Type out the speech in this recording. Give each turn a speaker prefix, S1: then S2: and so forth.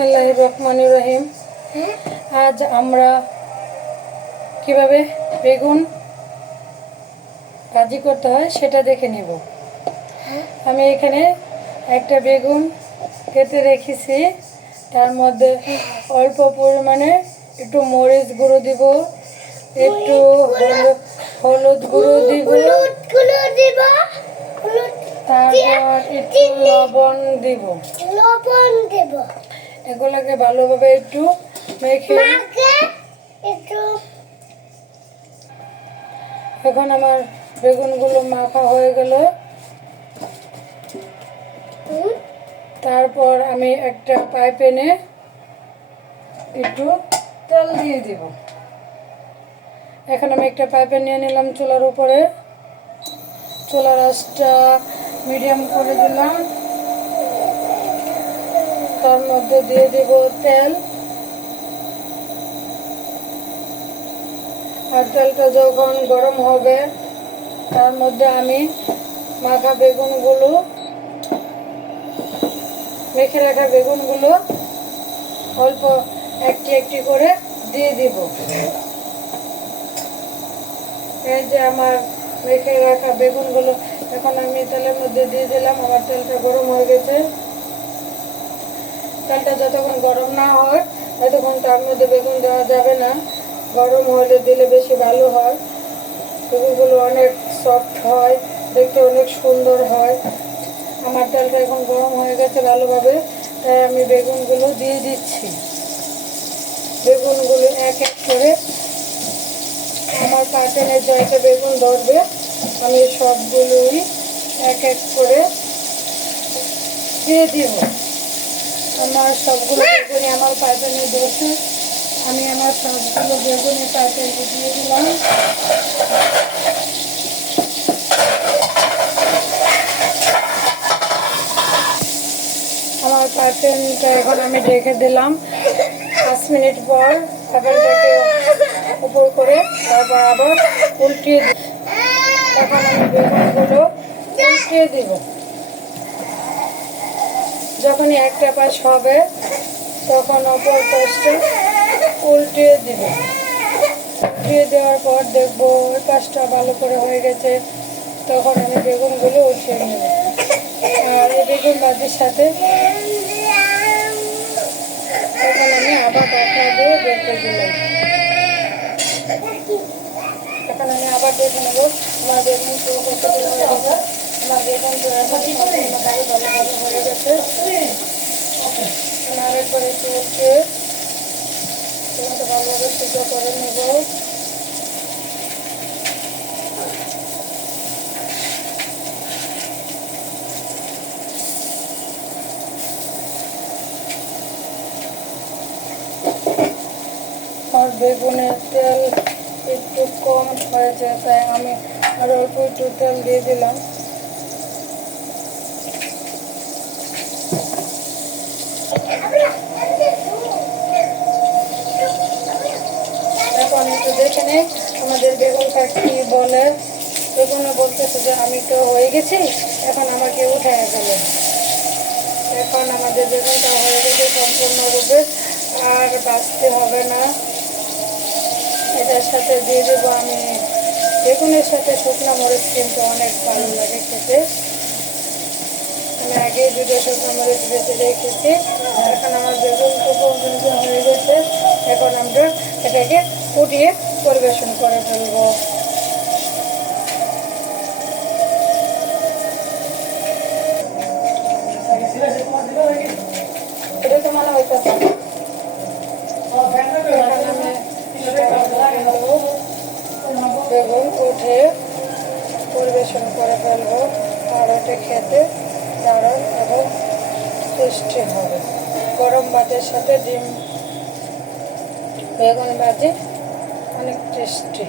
S1: বিসমিল্লাহ রহমান রহিম। আজ আমরা কীভাবে বেগুন ভাজি করতে হয় সেটা দেখে নেব। আমি এখানে একটা বেগুন কেটে রেখেছি। তার মধ্যে অল্প পরিমাণে একটু মরিচ গুঁড়ো দিব একটু হলুদ গুঁড়ো দিব। তারপর একটু লবণ দিব।
S2: লবণ দেব।
S1: এগুলোকে ভালোভাবে একটু মেখে এখন আমার বেগুনগুলো মাখা হয়ে গেল। তারপর আমি একটা পাইপ এনে একটু তেল দিয়ে দিব। এখন আমি একটা পাইপে নিয়ে নিলাম চুলার উপরে। চুলার আঁচটা মিডিয়াম করে দিলাম। তার মধ্যে দিয়ে দিব তেল। আর তেলটা যখন গরম হবে, তার মধ্যে আমি মাখা বেগুনগুলো, মেখে রাখা বেগুনগুলো অল্প একটি একটি করে দিয়ে দিব। এই যে আমার মেখে রাখা বেগুনগুলো, এখন আমি তেলের মধ্যে দিয়ে দিলাম, আমার তেলটা গরম হয়ে গেছে। তেলটা যতক্ষণ গরম না হয়, ততক্ষণ তার মধ্যে বেগুন দেওয়া যাবে না। গরম হলে দিলে বেশি ভালো হয়। বেগুনগুলো অনেক সফট হয়, দেখতে অনেক সুন্দর হয়। আমার তেলটা এখন গরম হয়ে গেছে ভালোভাবে, তাই আমি বেগুনগুলো দিয়ে দিচ্ছি। বেগুনগুলো এক এক করে আমার কার্টেনের জয়টা বেগুন ধরবে, আমি সবগুলোই এক এক করে দিয়ে দিব। আমার সবগুলো বেগুনি আমার পাইপেনে ধরছে আমি আমার সবগুলো বেগুনি পাইপেনে দিয়ে দিলাম। আমার পাইপেনটা এখন আমি রেখে দিলাম। পাঁচ মিনিট পর পাইপেনটাকে উপর করে তারপর আবার উল্টিয়ে তখন আমি বেগুনগুলো উল্টিয়ে দিব। যখনই একটা পাশ হবে, তখন অপর পাশটা উল্টিয়ে দিব। উল্টিয়ে দেওয়ার পর দেখব ওই পাশটা ভালো করে হয়ে গেছে, তখন আমি বেগুনগুলো উঠিয়ে নেব। আর এই বেগুন ভাজির সাথে তখন আমি আবার ঢাকনা দিয়ে দেখতে দিলাম এখন আমি আবার দেখে নেব। আমার বেগুন পুরো গেছে? আমার বেগুন আর বেগুনের তেল একটু কম হয়েছে তাই আমি আর অল্প একটু তেল দিয়ে দিলাম। এখন একটু দেখে নেই। আমাদের বেগুনটা কি বলে? বেগুনে বলতেছে যে, আমি তো হয়ে গেছি, এখন আমাকে উঠায় গেলে এখন আমাদের বেগুনটা হয়ে গেছে সম্পূর্ণরূপে আর বাঁচতে হবে না। এটার সাথে দিয়ে দেবো আমি। বেগুনের সাথে শুকনো মরিচ কিন্তু অনেক ভালো লাগে খেতে। শুকনো বেঁচে রেখেছি এখন আমার বেগুন পর্যন্ত হয়ে গেছে, এখন আমরা এটাকে ফুটিয়ে পরিবেশন করে ফেলব। এটা তো মনে হইতেছে বেগুন উঠে পরিবেশন করে ফেলব। আর ওটা খেতে দারুণ এবং টেস্টি হবে। গরম ভাতের সাথে ডিম বেগুন ভাজি অনেক টেস্টি।